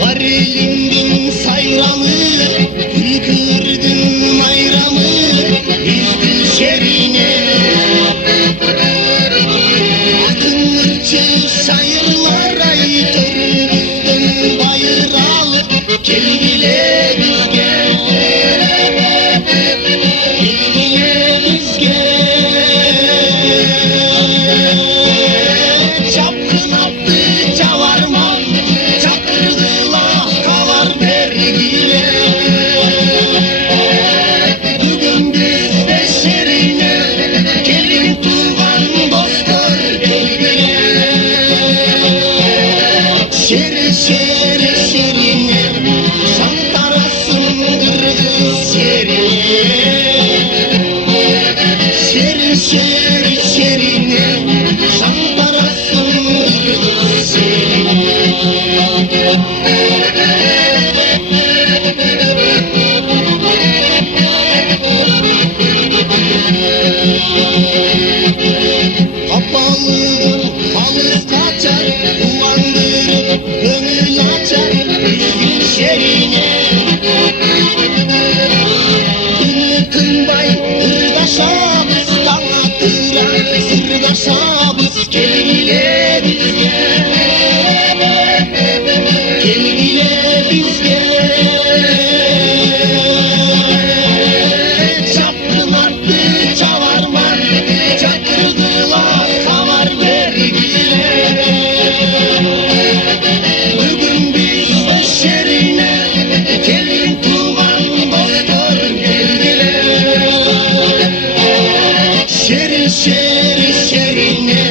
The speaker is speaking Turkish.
Var elimdin sayramı, kırdın mayramı, yüzdü şerine. Akınlıkçı sayırlara yitırdın bayrağı, gel bile biz gel, gel bile biz gel. Çapkın attı çavarma, çakırdılar kavar vergile. Bugün biz de şerine, gelin tuğan dostlar gel bile. Şeri şeri şerine, şantarasın kırgız şerine. Şeri şeri şerine, şantarasın kırgız şerine. Kapalı halı kaçar, uyandırıp gönül açar, üzgün şerine. Kınbay hırdaşabız, dağıtıra sırdaşabız, gel bile biz gel, gel bile biz gel. Çapkın attı çavarman, çakırdılar kavar vergile. Bugün biz de şerine, gelin tuğan dostlar gel bile. Şeri şeri